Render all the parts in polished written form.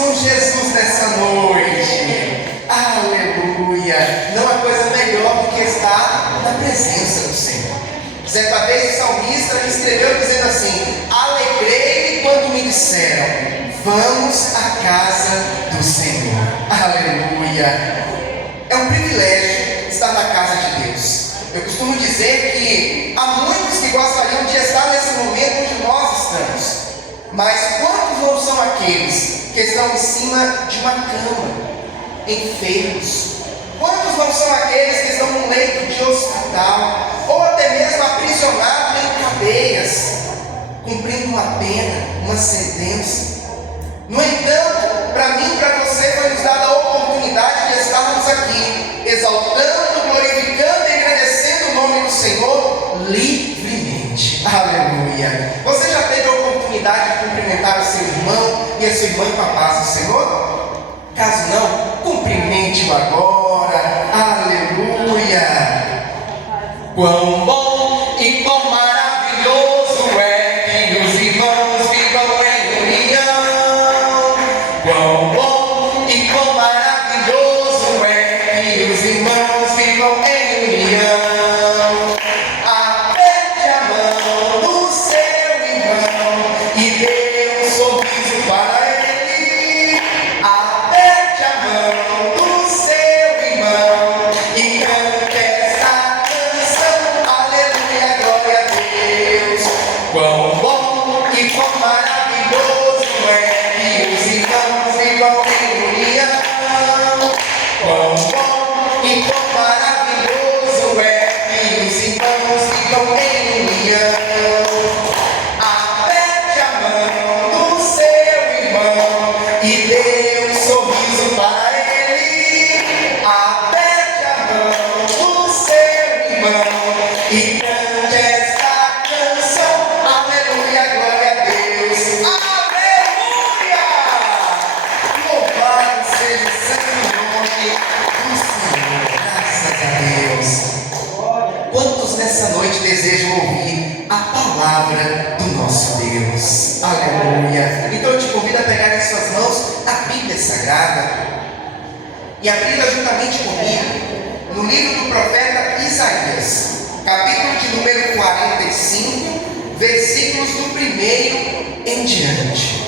com Jesus nessa noite. Aleluia! Não há coisa melhor do que estar na presença do Senhor. Certa vez o salmista escreveu dizendo assim: alegrei-me quando me disseram, vamos à casa do Senhor. Aleluia! É um privilégio estar na casa de Deus. Eu costumo dizer que há muitos que gostariam de estar nesse momento onde nós estamos. Mas quantos não são aqueles que estão em cima de uma cama, enfermos? Quantos não são aqueles que estão num leito de hospital, ou até mesmo aprisionados em cadeias, cumprindo uma pena, uma sentença? No entanto, para mim e para você foi nos dada a oportunidade de estarmos aqui, exaltando, glorificando e agradecendo o nome do Senhor livremente. Aleluia! Você já teve a oportunidade de cumprimentar o seu irmão e a sua irmã com a paz do Senhor? Caso não, cumprimente-o agora. Aleluia! Quão bom e quão maravilhoso é que os irmãos vivam em união. Quão bom e quão maravilhoso é que os irmãos vivam em união. Aperte a mão do seu irmão e dê um sorriso para ele. Aperte a mão do seu irmão e cante essa canção. Aleluia, glória a Deus. Quão bom e quão maravilhoso é que os irmãos vivam em união. Quão bom e quão maravilhoso é que os irmãos vivam em união. Aperte a mão do seu irmão e dê um sorriso para ele. Aperte a mão do seu irmão e cante esta canção. Aleluia, glória a Deus. Aleluia! Louvado seja o santo nome do Senhor. Graças a Deus. Quantos nessa noite desejam ouvir a palavra do nosso Deus? Aleluia! Então eu te convido a pegar em suas mãos a Bíblia Sagrada e abri-la juntamente comigo no livro do profeta Isaías, capítulo de número 45, versículos do 1 em diante.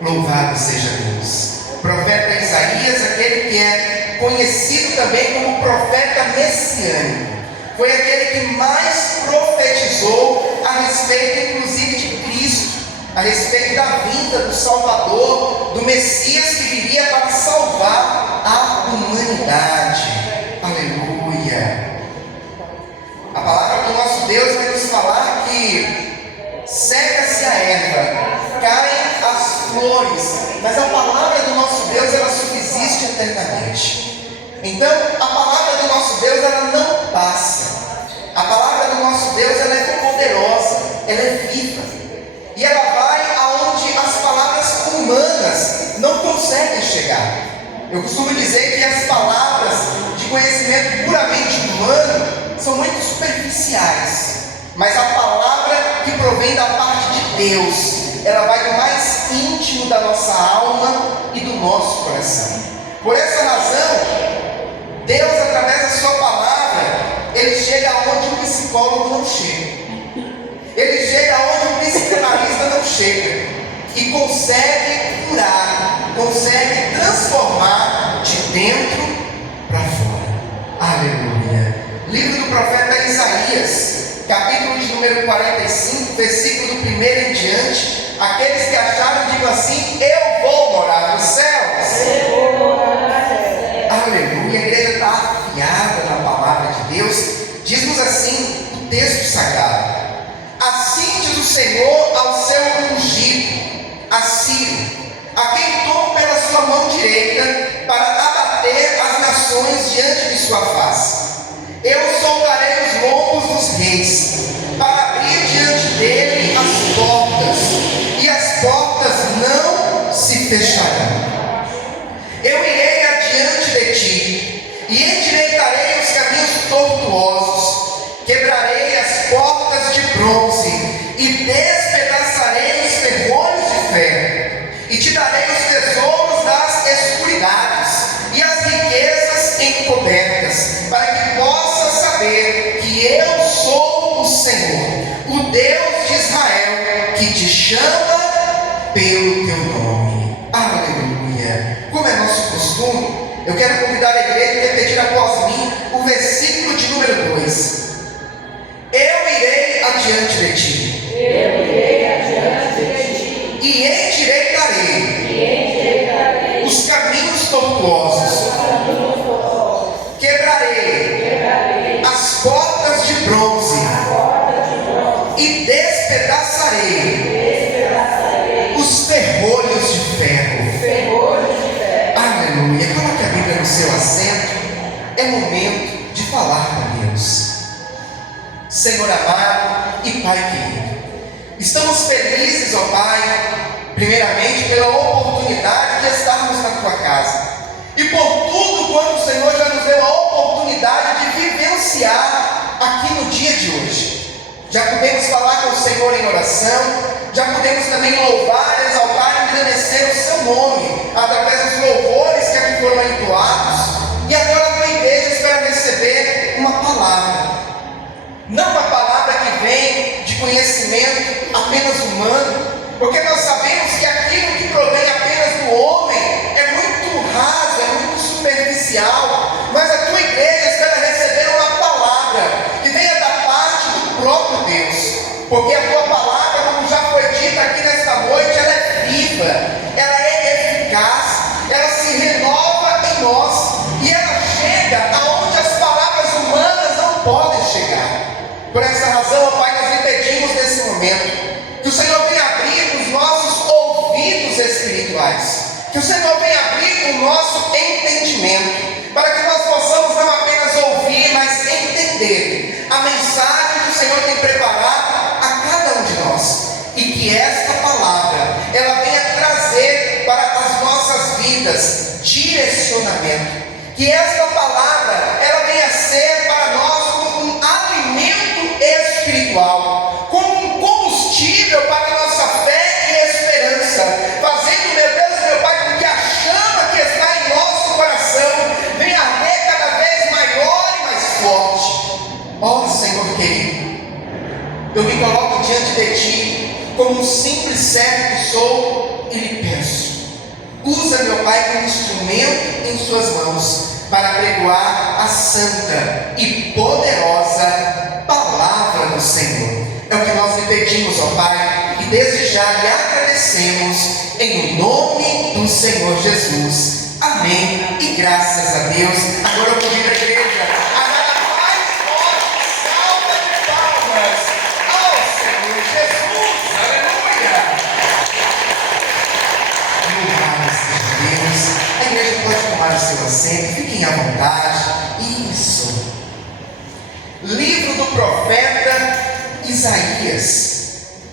Louvado seja Deus. Profeta Isaías, aquele que é conhecido também como profeta messiânico, foi aquele que mais profetizou a respeito, inclusive, de Cristo, a respeito da vinda do Salvador, do Messias que viria para salvar a humanidade. Aleluia! A palavra do nosso Deus vai nos falar que seca-se a erva, caem as flores, mas a palavra do nosso Deus, ela subsiste eternamente. Então, a palavra do nosso Deus, ela não passa. A palavra do nosso Deus, ela é poderosa, ela é viva. E ela vai aonde as palavras humanas não conseguem chegar. Eu costumo dizer que as palavras de conhecimento puramente humano são muito superficiais. Mas a palavra que provém da parte de Deus, ela vai do mais íntimo da nossa alma e do nosso coração. Por essa razão, Deus, através da sua palavra, ele chega aonde o psicólogo não chega. Ele chega aonde o psicanalista não chega. E consegue curar, consegue transformar de dentro para fora. Aleluia. Livro do profeta Isaías, capítulo de número 45, versículo do 1 em diante. Aqueles que acharam, digam assim: eu vou morar nos céus. Eu vou morar nos céus. Aleluia. A igreja está afiada na palavra de Deus. Diz-nos assim o texto sagrado: assim diz o Senhor ao seu ungido, a Ciro, a quem tomo pela sua mão direita para abater as nações diante de sua face. Eu soltarei os lombos dos reis, para abrir diante dele as portas, e as portas não se fecharão. Eu irei adiante de ti, e endireitarei os caminhos tortuosos, quebrarei as portas de bronze, e despedaçarei os ferrolhos de ferro, e te darei os chama pelo teu nome. Aleluia. Como é nosso costume, eu quero convidar a igreja a repetir após mim o versículo de número 2. Eu irei adiante de ti. Eu irei adiante de ti. E endireitarei os caminhos tortuosos. Quebrarei as portas de bronze e despedaçarei os ferrolhos de ferro. Aleluia. Coloque a Bíblia no seu assento. É momento de falar com Deus. Senhor amado e Pai querido, estamos felizes, ó Pai, primeiramente pela oportunidade de estarmos na Tua casa e por tudo quanto o Senhor já nos deu a oportunidade de vivenciar aqui no dia de hoje. Já podemos falar com o Senhor em oração, já podemos também louvar, exaltar e engrandecer o Seu nome através dos louvores que aqui foram entoados. E agora a Tua igreja espera receber uma palavra. Não uma palavra que vem de conhecimento apenas humano, porque nós sabemos que aquilo que provém apenas do homem é muito raso, é muito superficial, mas a Tua igreja espera receber uma palavra que venha da parte do próprio Deus, porque a Tua palavra, como já foi dita aqui nesta noite, ela é viva, ela é eficaz, ela se renova em nós e ela chega aonde as palavras humanas não podem chegar. Por essa razão, ó Pai, nós lhe pedimos nesse momento que o Senhor venha abrir os nossos ouvidos espirituais, que o Senhor venha abrir o nosso entendimento, para que nós possamos não apenas ouvir, mas entender a mensagem que o Senhor tem preparado a cada um de nós, e que esta palavra, ela venha trazer para as nossas vidas direcionamento, que esta palavra, ela venha ser para nós como um alimento espiritual, como um combustível para a nossa fé e esperança, fazendo, meu Deus e meu Pai, com que a chama que está em nosso coração venha arder cada vez maior e mais forte. Ó Senhor querido, eu me coloco diante de Ti como um simples servo que sou e lhe peço, usa, meu Pai, como instrumento em Suas mãos para apregoar a santa e poderosa palavra do Senhor. É o que nós lhe pedimos, ó Pai, e desde já lhe agradecemos em nome do Senhor Jesus. Amém e graças a Deus. Agora eu convido a igreja a dar a mais forte salva de palmas ao Senhor Jesus. Aleluia! Louvado seja Deus. A igreja pode tomar o seu assento, fiquem à vontade. Isso. Livro do profeta Isaías.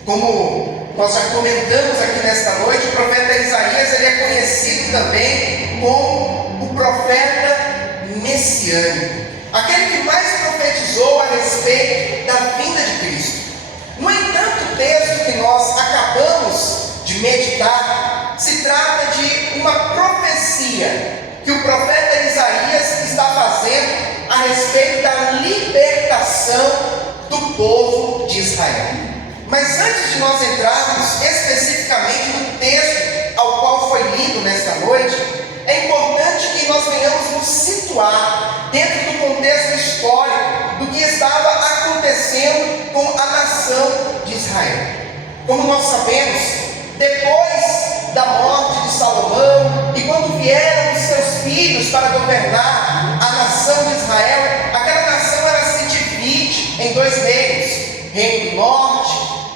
Como nós já comentamos aqui nesta noite, o profeta Isaías, ele é conhecido também como o profeta messiânico, aquele que mais profetizou a respeito da vinda de Cristo. No entanto, o texto que nós acabamos de meditar se trata de uma profecia que o profeta Isaías está fazendo a respeito da libertação do povo de Israel. Mas antes de nós entrarmos especificamente no texto ao qual foi lido nesta noite, é importante que nós venhamos nos situar dentro do contexto histórico do que estava acontecendo com a nação de Israel. Como nós sabemos, depois da morte de Salomão e quando vieram os seus filhos para governar a nação de Israel, aquela nação ela se divide em dois reinos, reino do norte,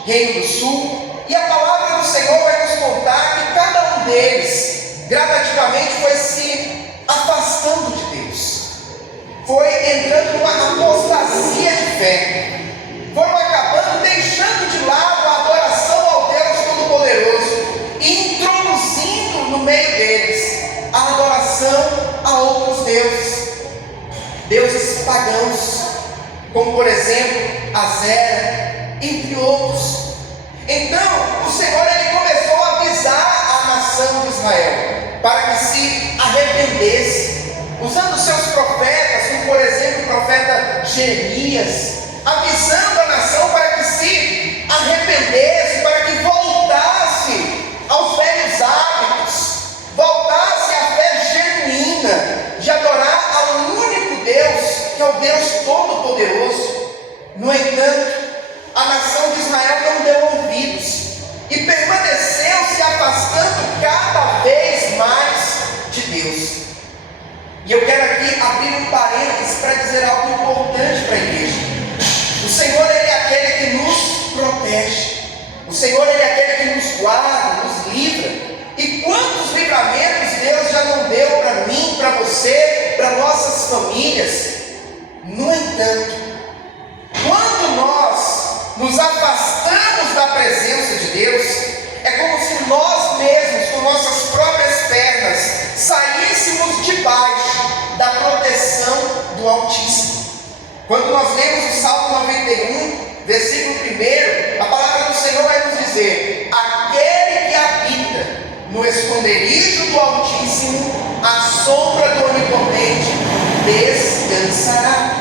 reino do sul, e a palavra do Senhor vai nos contar que cada um deles gradativamente foi se afastando de Deus, foi entrando numa apostasia de fé, foram acabando deixando de lado a adoração ao Deus Todo-Poderoso e introduzindo no meio deles a adoração a outros deuses pagãos, como por exemplo Azera, entre outros. Então o Senhor ele começou a avisar a nação de Israel para que se arrependesse, usando seus profetas, como por exemplo o profeta Jeremias, avisando a nação para que se arrependesse, para que voltasse ao Deus Todo-Poderoso. No entanto, a nação de Israel não deu ouvidos e permaneceu se afastando cada vez mais de Deus. E eu quero aqui abrir um parênteses para dizer algo importante para a igreja. O Senhor, Ele é aquele que nos protege. O Senhor, Ele é aquele que nos guarda, nos livra. E quantos livramentos Deus já não deu para mim, para você, para nossas famílias. No entanto, quando nós nos afastamos da presença de Deus, é como se nós mesmos, com nossas próprias pernas, saíssemos debaixo da proteção do Altíssimo. Quando nós lemos o Salmo 91, versículo 1, a palavra do Senhor vai nos dizer: aquele que habita no esconderijo do Altíssimo, à sombra do Onipotente descansará.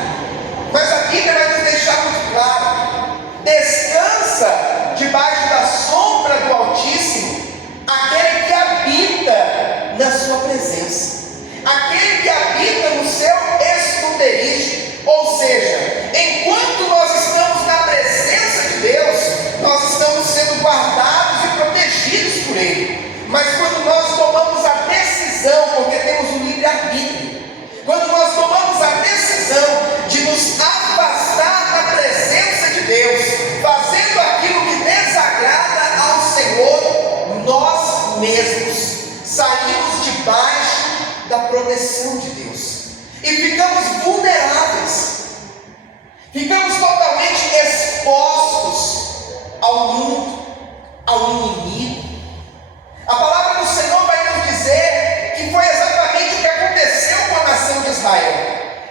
Mas a Bíblia vai nos deixar muito claro: descansa debaixo da sombra do Altíssimo aquele que habita na sua presença, aquele que habita no seu esconderijo. Ou seja, enquanto nós estamos na presença de Deus, nós estamos sendo guardados e protegidos por Ele. Mas quando nós tomamos a decisão, porque temos o livre-arbítrio, quando nós tomamos a decisão de nos afastar da presença de Deus, fazendo aquilo que desagrada ao Senhor, nós mesmos saímos debaixo da proteção de Deus e ficamos vulneráveis, ficamos totalmente expostos ao mundo, ao inimigo. A palavra do Senhor vai nos dizer que foi exatamente o que aconteceu com a nação de Israel.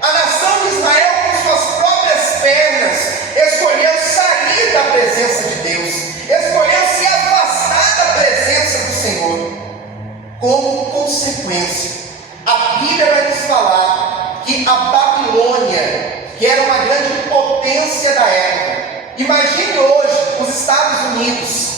A nação de Israel, com suas próprias pernas, escolheu sair da presença de Deus, escolheu se afastar da presença do Senhor. Como consequência, a Bíblia vai nos falar que a Babilônia, que era uma grande potência da época, imagine hoje os Estados Unidos,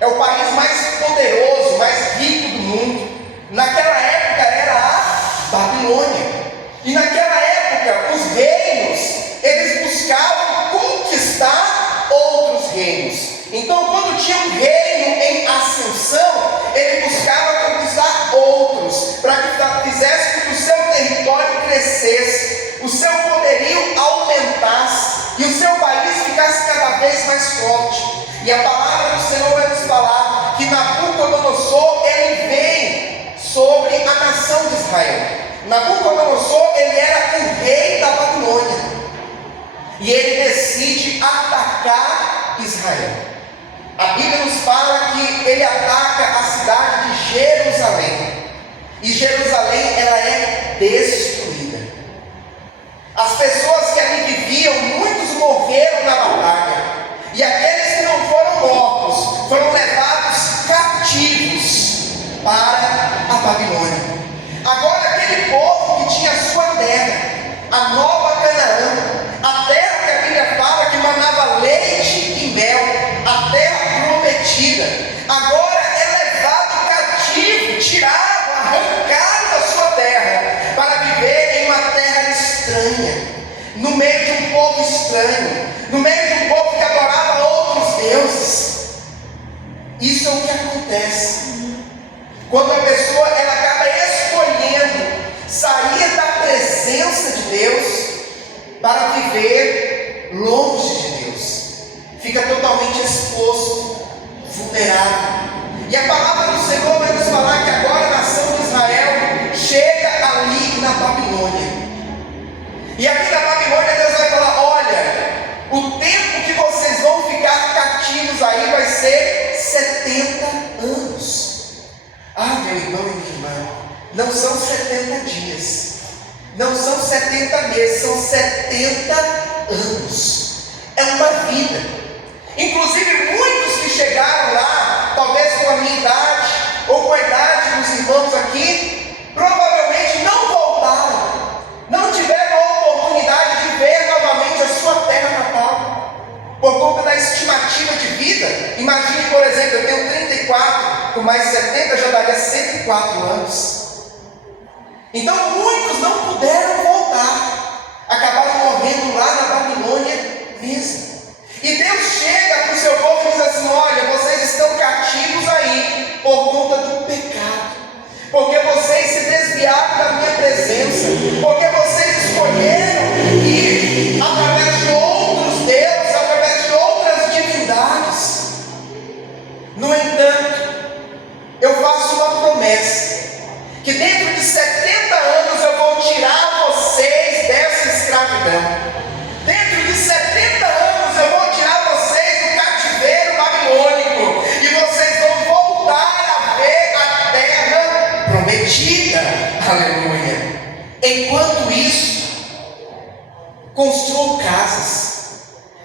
é o país mais poderoso, mais rico do mundo. Naquela época era a Babilônia. E naquela época os reinos, eles buscavam conquistar outros reinos. Então quando tinha um reino em ascensão, ele buscava conquistar outros, para que fizesse com que o seu território crescesse, o seu poderio aumentasse e o seu país ficasse cada vez mais forte. E a palavra do Senhor vai nos falar que Nabucodonosor, ele vem sobre a nação de Israel. Nabucodonosor, ele era o rei da Babilônia, e ele decide atacar Israel. A Bíblia nos fala que ele ataca a cidade de Jerusalém, e Jerusalém, ela é destruída. As pessoas que ali viviam, muitos morreram na batalha, e aqueles que não foram mortos foram levados cativos para a Babilônia. Agora aquele povo que tinha sua terra, a Nova Canaã, a terra que a Bíblia fala que manava leite e mel, a terra prometida, agora é levado cativo, tirado, arrancado da sua terra, para viver em uma terra estranha, no meio de um povo estranho, no meio de um povo que adorava outros deuses. Isso é o que acontece quando a pessoa ela acaba escolhendo sair da presença de Deus para viver longe de Deus. Fica totalmente exposto, vulnerável. E a palavra do Senhor vai nos falar que agora a nação de Israel chega ali na Babilônia. E aqui na Babilônia Deus vai falar: olha, o tempo que vocês vão ficar cativos aí vai ser 70 anos. Ah, meu irmão e minha irmã, não são 70 dias, não são 70 meses, são 70 anos. É uma vida. Inclusive muitos que chegaram lá, talvez com a minha idade, ou com a idade dos irmãos aqui, provavelmente não voltaram, não tiveram a oportunidade de ver novamente a sua terra natal, por conta da estimativa de vida. Imagine, por exemplo, eu tenho 34, com mais 70 já daria 104 anos. Então muitos não puderam voltar. escravidão. Dentro de 70 anos eu vou tirar vocês do cativeiro babilônico e vocês vão voltar a ver a terra prometida. Aleluia. Enquanto isso, construam casas.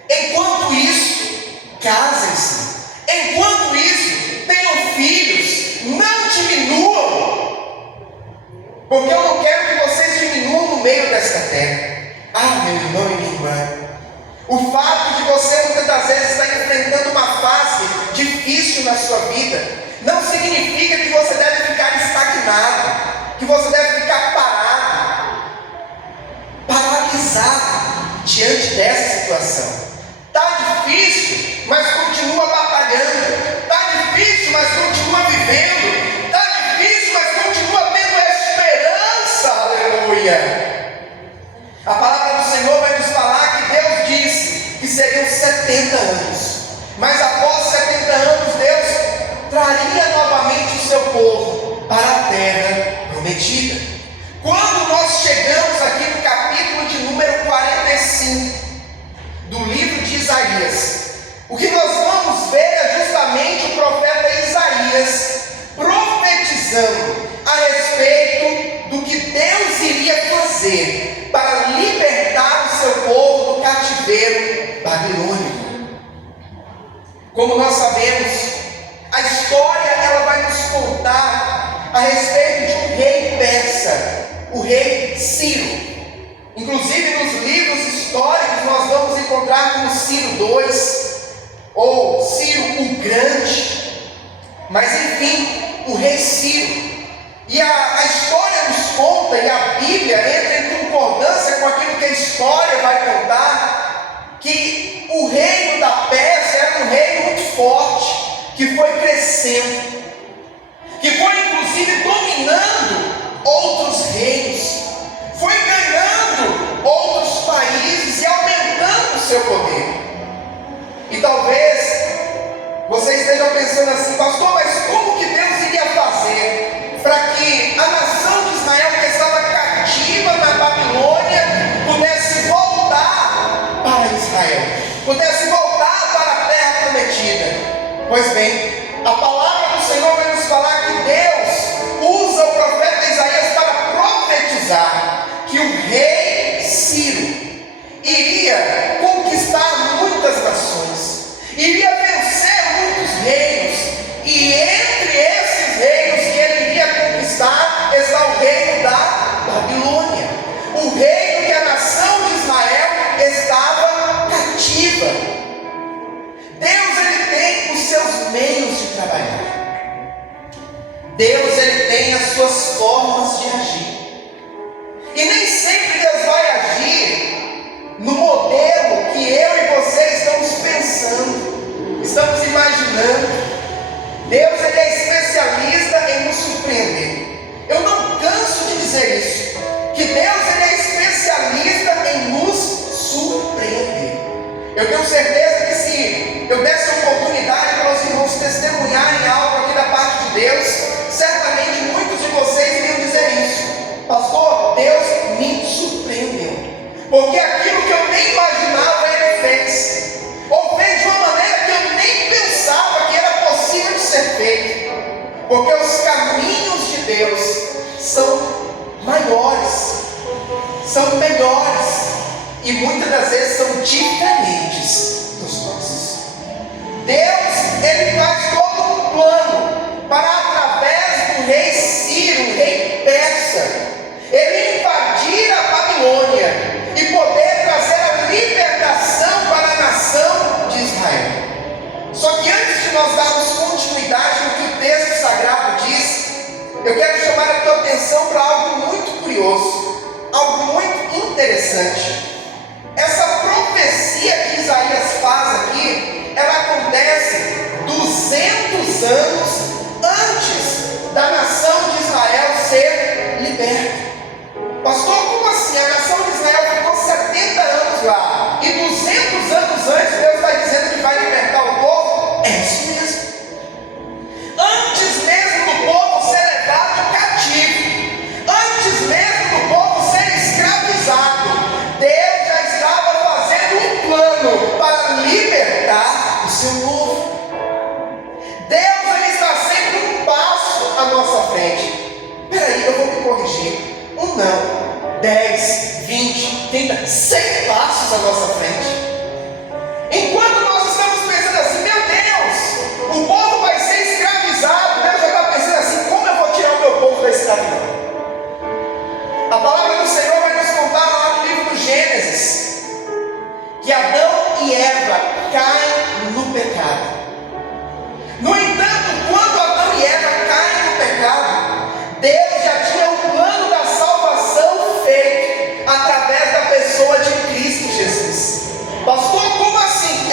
Enquanto isso, casem-se. Enquanto isso, tenham filhos. Não diminuam. Porque eu não quero que vocês diminuam no meio desta terra. Ah, meu irmão e minha irmã, o fato de você muitas das vezes estar enfrentando uma fase difícil na sua vida, não significa que você deve ficar estagnado, que você deve ficar paralisado diante dessa situação. Está difícil, mas continua batalhando. Está difícil, mas continua vivendo. Está difícil, mas continua tendo esperança. Aleluia. A palavra do Senhor vai nos falar que Deus disse que seriam 70 anos. Mas após 70 anos, Deus traria novamente o seu povo para a terra prometida. Quando nós chegamos aqui no capítulo de número 45 do livro de Isaías, o que nós vamos ver é justamente o profeta Isaías profetizando a respeito do que Deus iria fazer para libertar o seu povo do cativeiro babilônico. Como nós sabemos, a história ela vai nos contar a respeito de um rei persa, o rei Ciro. Inclusive nos livros históricos nós vamos encontrar como Ciro II ou Ciro o Grande, mas enfim, o rei Ciro. E a história nos conta, e a Bíblia entra em concordância com aquilo que a história vai contar, que o reino da Pérsia era um reino muito forte, que foi crescendo, que foi inclusive dominando outros reinos, foi ganhando outros países e aumentando o seu poder. E talvez você esteja pensando assim, pastor, mas como que Deus iria fazer para que a nação de Israel, que estava cativa na Babilônia, pudesse voltar para Israel, pudesse voltar para a terra prometida? Pois bem, a palavra do Senhor vai nos falar que Deus usa o profeta Isaías para profetizar que o rei Ciro iria conquistar muitas nações, iria vencer muitos reinos, e entre esses reinos que ele iria conquistar está o reino da Babilônia, o reino que a nação de Israel estava cativa. Deus ele tem os seus meios de trabalhar. Deus ele tem as suas formas de agir. E nem sempre Deus vai agir no modelo que eu e você estamos pensando, estamos imaginando. Deus ele é especialista em nos surpreender. Eu não canso de dizer isso, que Deus ele é especialista em nos surpreender. Eu tenho certeza que se eu desse a oportunidade para os irmãos testemunharem algo aqui da parte de Deus, certamente muitos de vocês iriam dizer isso: pastor, Deus me surpreendeu, porque aquilo que eu nem imaginava ele fez, ou fez de uma maneira que eu nem pensava que era possível de ser feito, porque os caminhos de Deus são maiores, são melhores, e muitas das vezes são diferentes dos nossos. Deus, ele faz todo um plano para, através do rei Ciro, o rei persa, ele invadir a Babilônia e poder trazer a libertação para a nação de Israel. Só que antes de nós darmos continuidade no que o texto sagrado diz, eu quero chamar a tua atenção para algo muito curioso, algo muito interessante. Essa profecia que Isaías faz aqui, ela acontece 200 anos antes da nação de Israel ser liberta. Pastor, como assim? A nação de Israel ficou 70 anos lá, e 200 anos antes Deus está dizendo que vai libertar o povo? É isso mesmo. Antes mesmo do povo ser levado cativo, antes mesmo do povo ser escravizado, Deus 10, 20, 30, 100 passos à nossa frente. Enquanto nós estamos pensando assim, meu Deus, o povo vai ser escravizado, Deus já está pensando assim, como eu vou tirar o meu povo da escravidão? A palavra do Senhor vai nos contar lá no livro do Gênesis, que Adão e Eva caem no pecado. No entanto, quando Adão e Eva caem no pecado, Deus já tinha um plano da salvação feito através da pessoa de Cristo Jesus. Pastor, como assim?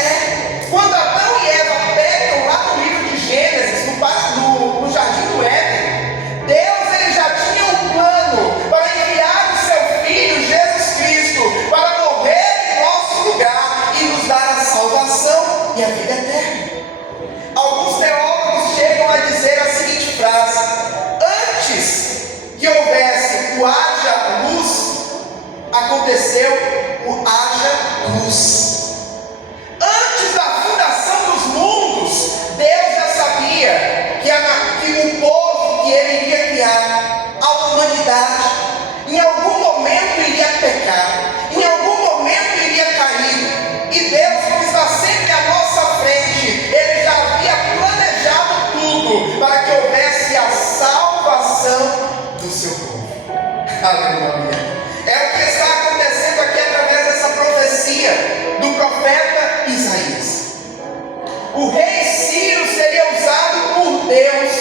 Quando Adão e Eva pecam lá no livro de Gênesis, no jardim do Éden, Deus ele já tinha um plano para enviar o seu Filho Jesus Cristo para morrer em nosso lugar e nos dar a salvação e a vida eterna. Alguns teólogos chegam a dizer a seguinte frase: antes que houvesse o haja luz, aconteceu o haja luz. Antes da fundação dos mundos, Deus já sabia que o povo que ele iria criar, a humanidade, em algum momento iria pecar, em algum momento iria cair. E Deus, como está sempre à nossa frente, ele já havia planejado tudo para que houvesse a salvação do seu povo. Aleluia. É o que está acontecendo aqui através dessa profecia do profeta Isaías. O rei Ciro seria usado por Deus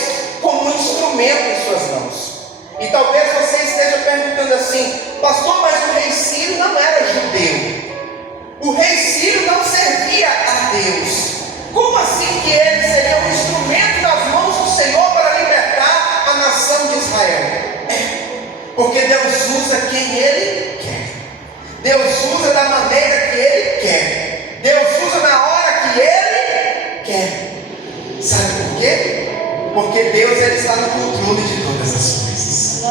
como um instrumento em suas mãos. E talvez você esteja perguntando assim: pastor, mas o rei Ciro não era judeu. O rei Ciro não servia a Deus. Como assim que ele seria um instrumento nas mãos do Senhor para libertar a nação de Israel? Porque Deus usa quem Ele quer. Deus usa da maneira que Ele quer. Deus usa na hora que Ele quer. Sabe por quê? Porque Deus ele está no controle de todas as coisas.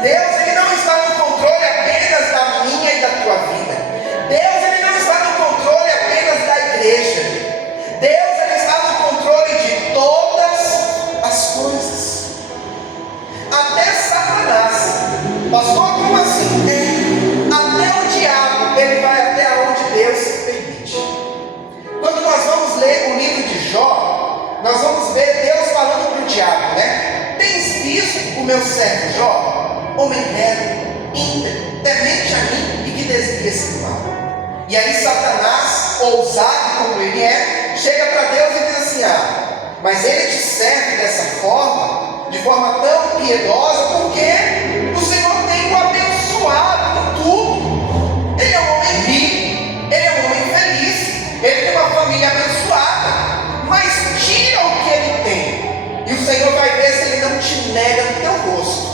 Deus ele não está no controle apenas da minha e da tua vida. Deus ele não está no controle apenas da igreja. Deus ele está no controle de todas as coisas. Até Satanás. Pastor, como assim? Até o diabo, ele vai até onde Deus permite. Quando nós vamos ler o livro de Jó, nós vamos ver Deus falando para o diabo, né? Tens visto o meu servo Jó? Homem reto, íntegro, temente a mim e que desvia-se do mal. E aí Satanás, ousado como ele é, chega para Deus e diz assim: mas ele te serve dessa forma, de forma tão piedosa, porque o Senhor tem o abençoado com tudo. Ele é um homem rico, ele é um homem feliz, ele tem uma família abençoada, mas tira o que ele tem, e o Senhor vai ver se ele não te nega no teu rosto.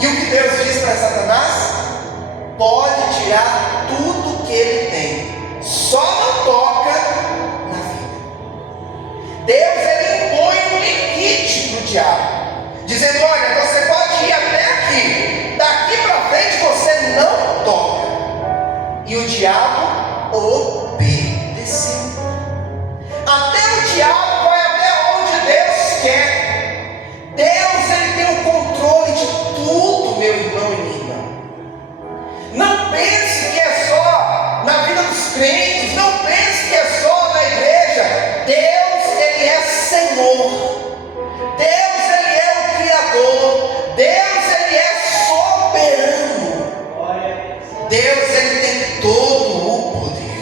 E o que Deus diz para Satanás? Pode tirar tudo o que ele tem, só não toca na vida. Deus ele impõe um limite para o diabo, dizendo: olha, você pode ir até aqui, daqui para frente você não toca. E o diabo obedeceu. Até o diabo vai até onde Deus quer. Deus ele tem o controle de tudo, meu irmão e minha irmã. Não pense que é só na vida dos crentes, não pense que é só na igreja. Deus ele é Senhor. Deus ele é o Criador. Deus ele é soberano. Deus ele tem todo o poder.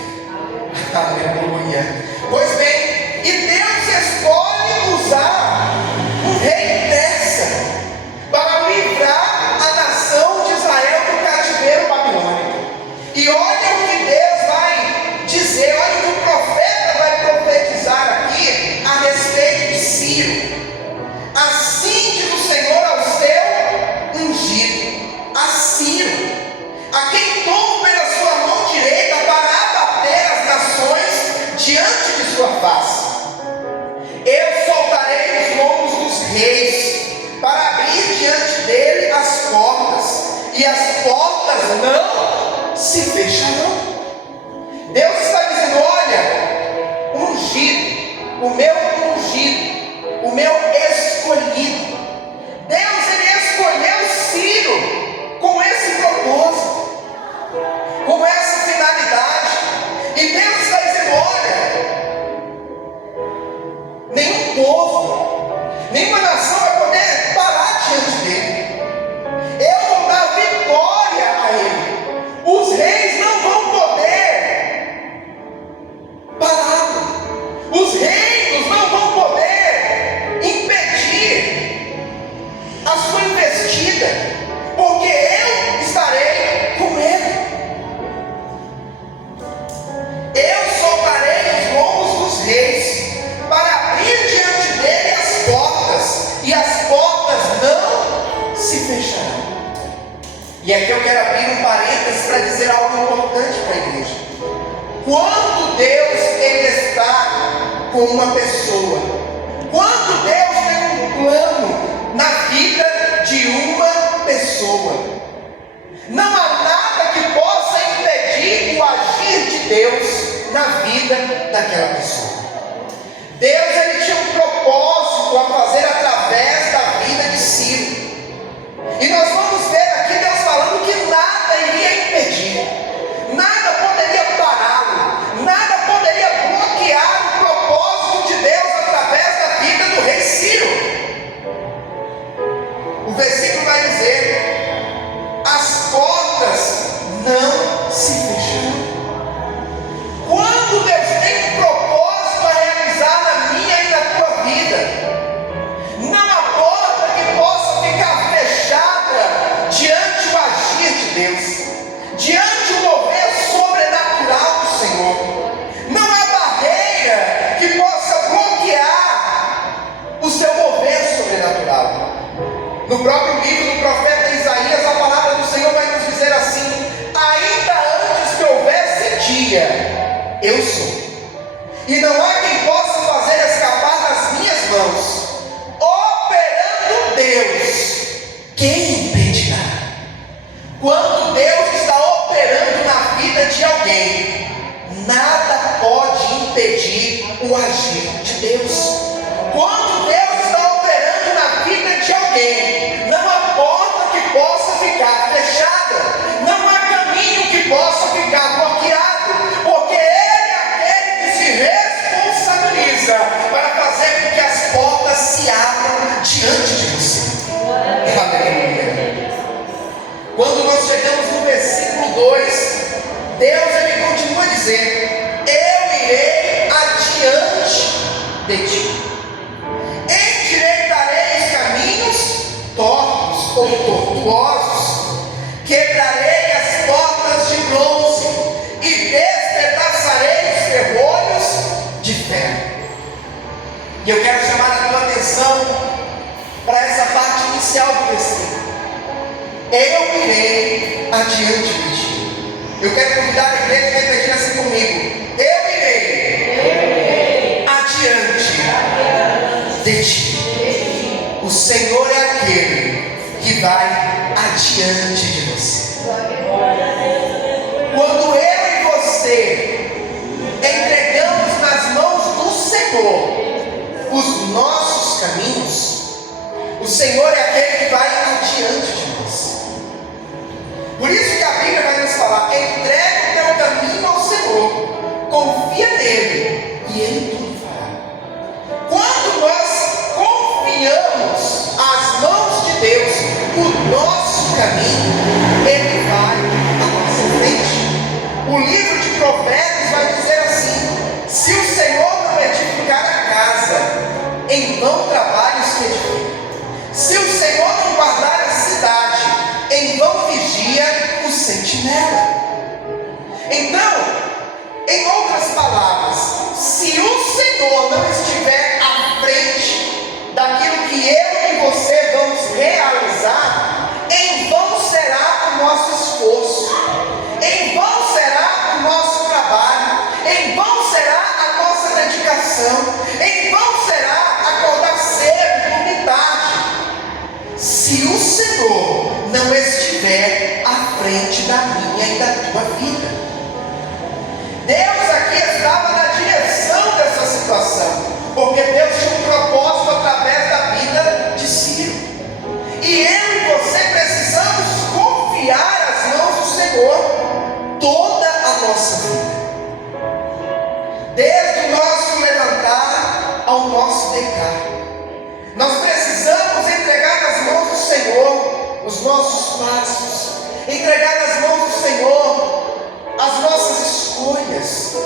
Aleluia. Pois bem, e Deus escolhe usar o rei persa para livrar a nação de Israel do cativeiro babilônico. E olha o que Deus vai dizer, olha o que o profeta vai profetizar aqui a respeito de Ciro. Assim diz o Senhor ao seu ungido, a Ciro, a quem tomo pela sua mão direita para abater as nações diante de sua face. Eu soltarei os lombos dos reis, para abrir diante dele as portas, e as portas não se fecharão. Deus está dizendo: olha, ungido, o meu ungido, o meu escolhido. Deus ele escolheu Ciro com esse propósito. com uma pessoa. Quando Deus tem um plano na vida de uma pessoa, não há nada que possa impedir o agir de Deus na vida daquela pessoa. Deus, ele tinha um propósito a fazer através da vida de Ciro. E nós vamos ver aqui Deus falando que nada iria impedir, nada poderia pará-lo, nada poderia bloquear o propósito de Deus através da vida do rei Ciro. O versículo vai dizer: as portas não se fecharam. Quando Deus tem um propósito a realizar na minha e na tua vida, não há porta que possa ficar fechada diante do agir de Deus, diante do mover sobrenatural do Senhor. Não há barreira que possa bloquear o seu mover sobrenatural. No próprio livro do profeta Isaías, a palavra do Senhor vai nos dizer assim: ainda antes que houvesse dia, eu sou, e não há quem possa fazer escapar das minhas mãos. Operando Deus, quem impedirá? Quando Deus está operando na vida de alguém, nada pode impedir o agir de Deus. Quando Deus está operando na vida de alguém, não há porta que possa ficar fechada, não há caminho que possa ficar bloqueado, porque Ele é aquele que se responsabiliza para fazer com que as portas se abram diante de você. Aleluia. Quando nós chegamos no versículo 2, Deus, ele continua dizendo: eu irei adiante de ti, endireitarei os caminhos tortos ou tortuosos, quebrarei as portas de bronze e despedaçarei os ferrolhos de ferro. E eu quero chamar a tua atenção para essa parte inicial do versículo: eu irei adiante de ti. Eu quero convidar a igreja a repetir assim comigo: eu irei adiante de ti. O Senhor é aquele que vai adiante de você. Quando eu e você entregamos nas mãos do Senhor os nossos caminhos, o Senhor é aquele que vai adiante de nós. Por isso que a Bíblia vai nos falar: entrega o teu caminho ao Senhor, confia nele e ele tudo fará. Quando nós confiamos às mãos de Deus o nosso caminho, ele vai à nossa frente. O livro de Provérbios vai dizer assim: se o Senhor não edificar a casa, em vão trabalha os que edificam. Se o Senhor não guardar a cidade, em vão vigia o sentinela. Então, em outras palavras, se o Senhor não estiver à frente daquilo que eu e você vamos realizar, em vão será o nosso esforço, em vão será o nosso trabalho, em vão será a nossa dedicação, em vão será acordar cedo, dormir tarde, se o Senhor não estiver à frente da minha e da tua vida. Deus aqui estava na direção dessa situação, porque Deus tinha um propósito através da vida de Ciro. E eu e você precisamos confiar às mãos do Senhor toda a nossa vida, desde o nosso levantar ao nosso deitar. Nós precisamos entregar nas mãos do Senhor os nossos passos, entregar nas mãos do Senhor as nossas escolhas,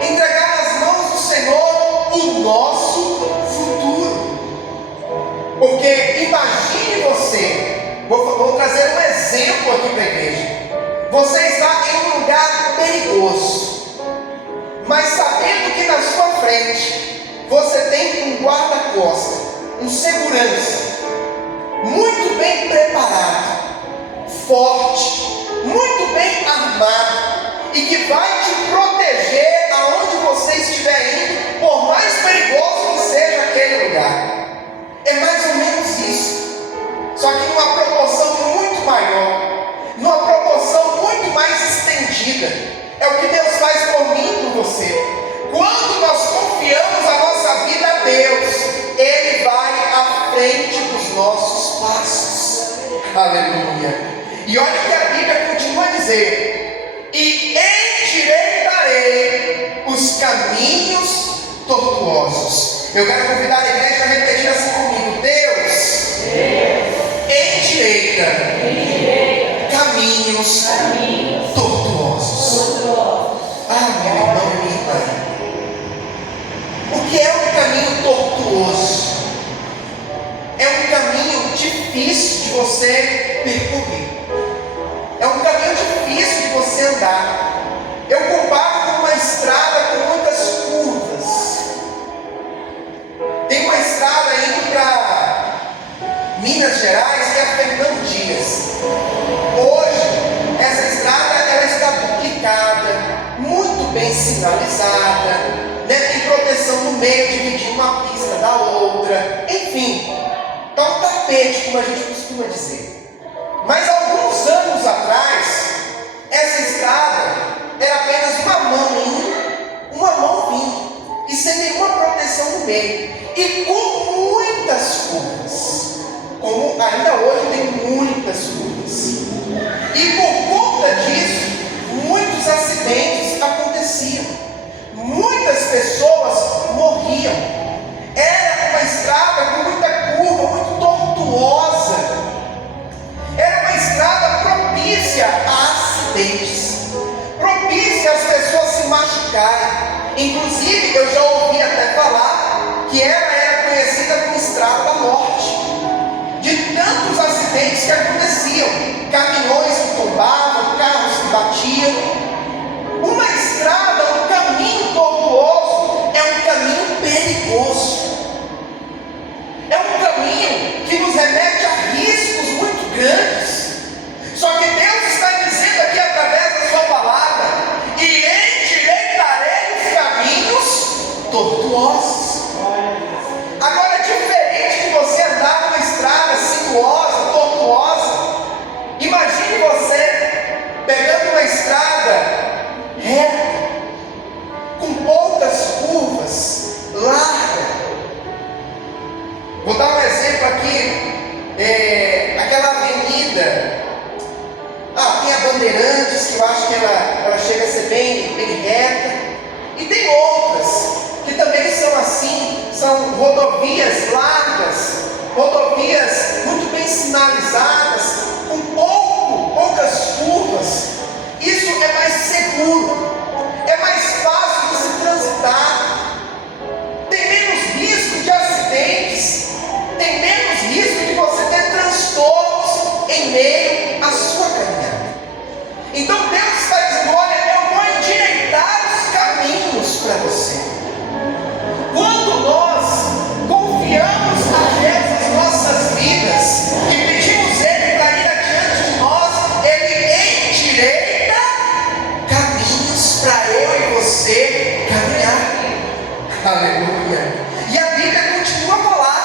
entregar nas mãos do Senhor o nosso futuro. Porque imagine você, vou trazer um exemplo aqui para a igreja. Você está em um lugar perigoso, mas sabendo que na sua frente você tem um guarda-costas, um segurança, muito bem preparado, forte, muito bem armado, e que vai te proteger aonde você estiver indo, por mais perigoso Aleluia. E olha o que a Bíblia continua a dizer: e endireitarei os caminhos tortuosos. Eu quero convidar a igreja a repetir assim comigo: Deus endireita caminhos tortuosos. Ah, meu irmão e minha irmã, o que é um caminho tortuoso? É um caminho difícil de você percorrer. É um caminho difícil de você andar. Eu comparo com uma estrada com muitas curvas. Tem uma estrada indo para Minas Gerais, que é a Fernando Dias. Hoje, essa estrada ela está duplicada, muito bem sinalizada, né? Tem proteção no meio, dividindo uma pista da outra. Enfim, está um tapete, como a gente costuma dizer. Mas alguns anos atrás, essa estrada era apenas uma mão indo, uma mão vindo, e sem nenhuma proteção no meio, e com muitas curvas, como ainda hoje tem muitas curvas. E por conta disso, muitos acidentes aconteciam, muitas pessoas morriam. Era uma estrada com muita curva, muito tortuosa. Era uma estrada propícia a acidentes, propícia às pessoas se machucarem. Inclusive, eu já ouvi até falar que ela era conhecida como Estrada da Morte, de tantos acidentes que aconteciam. Caminhões que tombavam, carros que batiam. Uma estrada, um caminho tortuoso, é um caminho perigoso. É um caminho que nos remete a riscos muito grandes. Só que Deus está dizendo aqui através da sua palavra: e endireitarei os caminhos tortuosos. Agora, diferente de você andar numa estrada sinuosa, tortuosa, imagine você pegando uma estrada reta, com poucas curvas, larga. Vou dar um exemplo aqui, aquela avenida, tem a Bandeirantes, que eu acho que ela chega a ser bem reta, e tem outras, que também são assim, são rodovias largas, rodovias muito bem sinalizadas, com poucas curvas. Isso é mais seguro, é mais fácil de se transitar, tem menos risco de acidentes, tem menos risco de você ter transtornos em meio à sua caminhada. Então Deus está dizendo: olha, eu vou endireitar os caminhos para você. Quando nós confiamos a Deus as nossas vidas e pedimos Ele para ir adiante de nós, Ele endireita caminhos para eu e você caminhar. Aleluia. E a Bíblia continua a falar: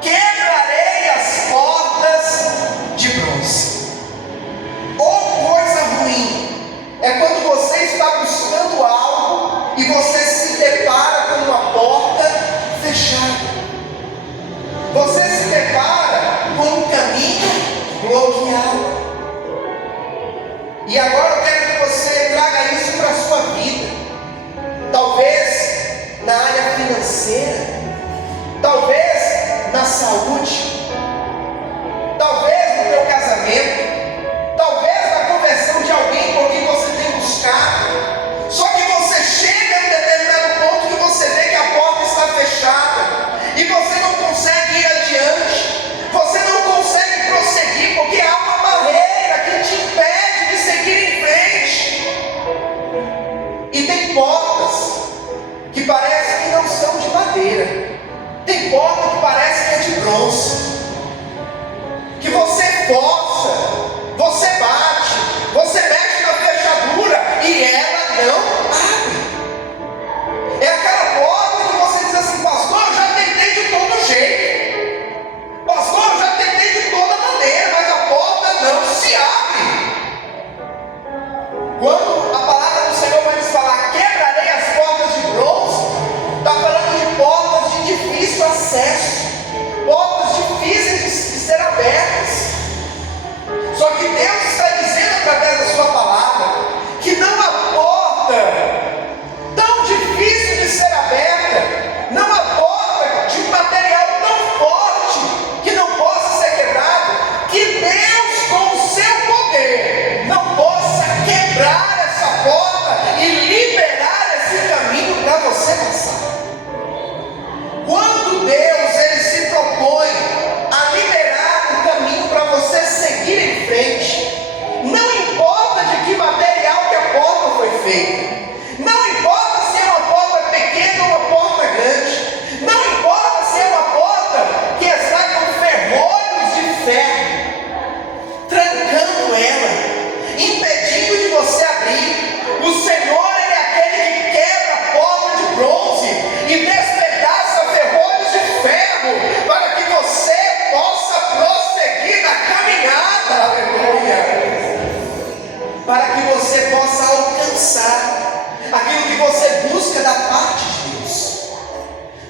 quebrarei as portas de bronze. Ou coisa ruim é quando você está buscando algo e você se depara com uma porta fechada. Você se depara com um caminho bloqueado. E agora eu quero que você traga isso para a sua vida. Talvez na área financeira, talvez na saúde, talvez no teu casamento, talvez na conversão de alguém por quem você tem buscado. Só que você chega em determinado ponto que você vê que a porta está fechada e você não consegue ir adiante, você não consegue prosseguir, porque há uma barreira que te impede de seguir em frente. E tem portas que parece que não são de madeira, tem porta que parece que é de bronze, que você força, você bate, você mexe na fechadura e ela não abre. É aquela porta que você diz assim: pastor, eu já tentei de todo jeito, pastor, eu já tentei de toda maneira, mas a porta não se abre. Quando a palavra do Senhor vai nos falar: quebrarei as portas de bronze, está falando de portas de difícil acesso, portas de para que você possa alcançar aquilo que você busca da parte de Deus.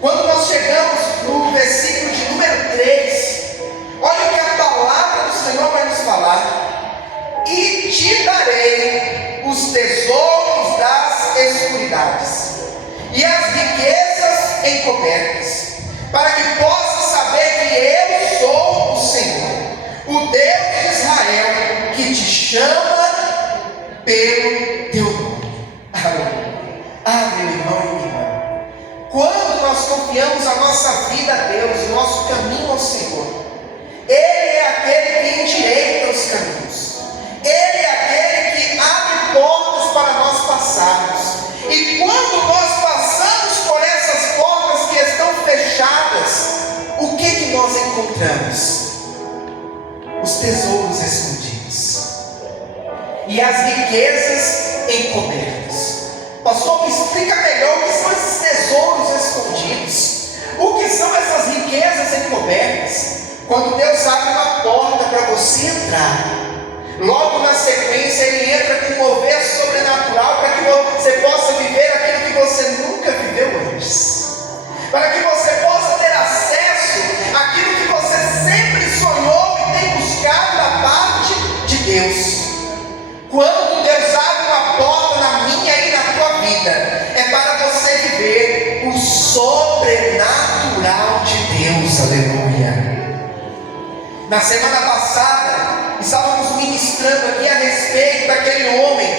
Quando nós chegamos no versículo de número 3, olha o que a palavra do Senhor vai nos falar: e te darei os tesouros das escuridades e as riquezas encobertas, para que possas saber que eu sou o Senhor, o Deus de Israel, que te chama pelo teu nome. Aleluia. Ah, meu irmão e minha irmã, quando nós confiamos a nossa vida a Deus, o nosso caminho ao Senhor, Ele é aquele que endireita os caminhos, Ele é aquele que abre portas para nós passarmos. E quando nós passamos por essas portas que estão fechadas, o que nós encontramos? Os tesouros escondidos e as riquezas encobertas. Pastor, me explica melhor o que são esses tesouros escondidos, o que são essas riquezas encobertas. Quando Deus abre uma porta para você entrar, logo na sequência Ele entra com um mover sobrenatural para que você possa viver aquilo que você nunca viveu antes, para que você possa ter acesso àquilo que você sempre sonhou e tem buscado da parte de Deus. Quando Deus abre uma porta na minha e na tua vida, é para você viver o sobrenatural de Deus. Aleluia. Na semana passada, estávamos ministrando aqui a respeito daquele homem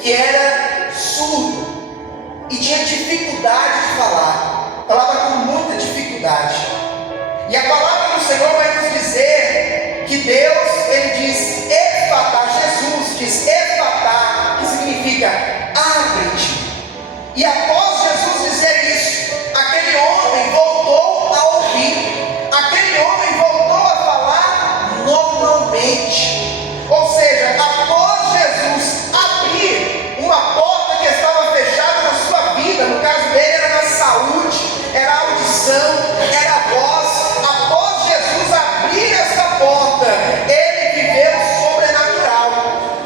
que era surdo e tinha dificuldade de falar, falava com muita dificuldade. E a palavra do Senhor vai nos dizer que Deus, Ele diz Efatá, Jesus diz Efatá, que significa abre-te. E após Jesus dizer isso, aquele homem voltou a ouvir, aquele homem voltou a falar normalmente. Ou seja, após Jesus abrir uma porta que estava fechada na sua vida, no caso dele era na saúde, era a audição, era a voz. Após Jesus abrir essa porta, ele viveu o sobrenatural,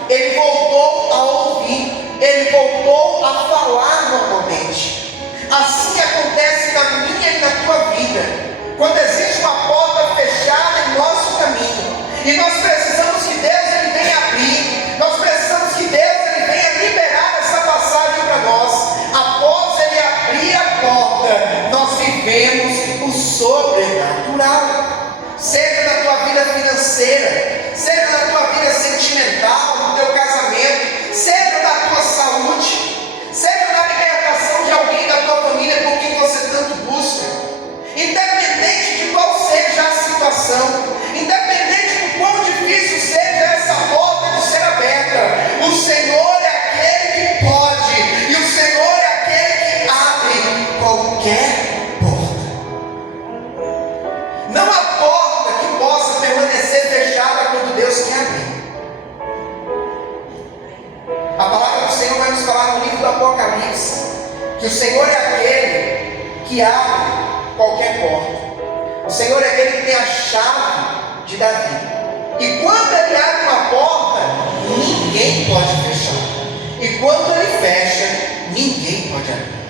ele voltou a ouvir, ele voltou a falar normalmente. Assim acontece na minha e na tua vida, quando existe uma porta fechada em nosso caminho, e nós precisamos que Deus Ele venha abrir, nós precisamos que Deus Ele venha liberar essa passagem para nós. Após Ele abrir a porta, nós vivemos o sobrenatural, seja na tua vida financeira, seja na tua vida sentimental, no teu casamento, seja na tua saúde, seja na libertação de alguém da tua família por quem você tanto busca. Independente de qual seja a situação, independente do quão difícil seja essa porta de ser aberta, o Senhor é aquele que pode, e o Senhor é aquele que abre qualquer porta. Não há porta que possa permanecer fechada quando Deus quer abrir. A palavra do Senhor vai nos falar no livro do Apocalipse que o Senhor é aquele que abre qualquer porta. O Senhor é aquele que tem a chave de Davi. E quando Ele abre uma porta, ninguém pode fechar. E quando Ele fecha, ninguém pode abrir.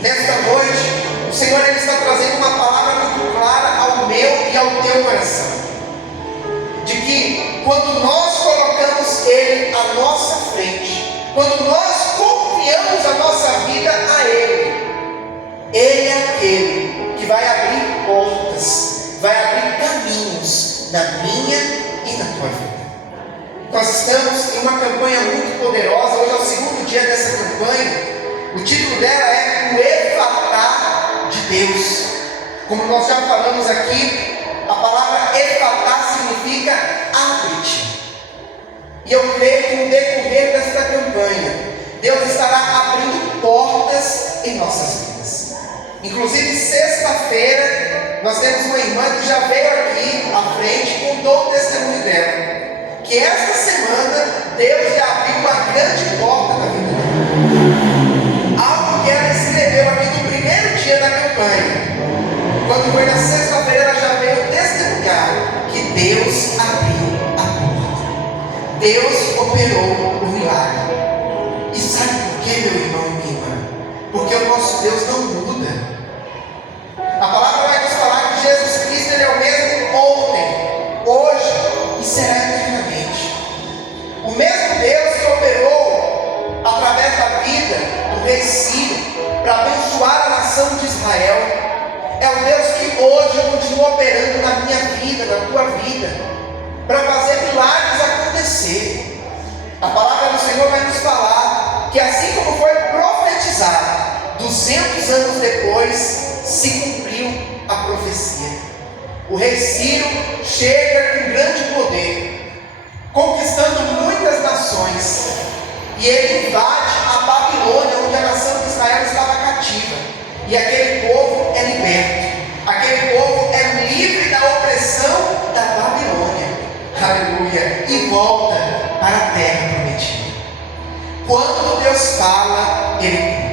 Nesta noite, o Senhor Ele está trazendo uma palavra muito clara ao meu e ao teu coração, de que quando nós colocamos Ele à nossa frente, quando nós confiamos a nossa vida a Ele, Ele é aquele que vai abrir portas, vai abrir caminhos na minha e na tua vida. Nós estamos em uma campanha muito poderosa. Hoje é o segundo dia dessa campanha. O título dela é o Efatá de Deus. Como nós já falamos aqui, a palavra Efatá significa abre-te. E eu creio que no decorrer desta campanha, Deus estará abrindo portas em nossas vidas. Inclusive, sexta-feira, nós temos uma irmã que já veio aqui à frente e contou o testemunho dela, que esta semana Deus já abriu uma grande porta na vida dela. Algo que ela escreveu aqui no primeiro dia da campanha. Quando foi na sexta-feira, ela já veio testemunhar que Deus abriu a porta. Deus, como operou o milagre. E sabe por quê, meu irmão e minha irmã? Porque o nosso Deus não muda. A palavra vai nos falar que Jesus Cristo ele é o mesmo ontem, hoje e será eternamente. O mesmo Deus que operou através da vida do rei Ciro para abençoar a nação de Israel, é o Deus que hoje continua operando na minha vida, na tua vida, para fazer milagres acontecer. A palavra do Senhor vai nos falar que assim como foi profetizado, 200 anos depois se cumpriu a profecia. O rei Ciro chega com grande poder, conquistando muitas nações, e ele invade a Babilônia, onde a nação de Israel estava cativa, e aquele povo é liberto, aquele povo é livre da opressão da Babilônia, aleluia, e volta para a terra prometida. Quando Deus fala, Ele cumpre.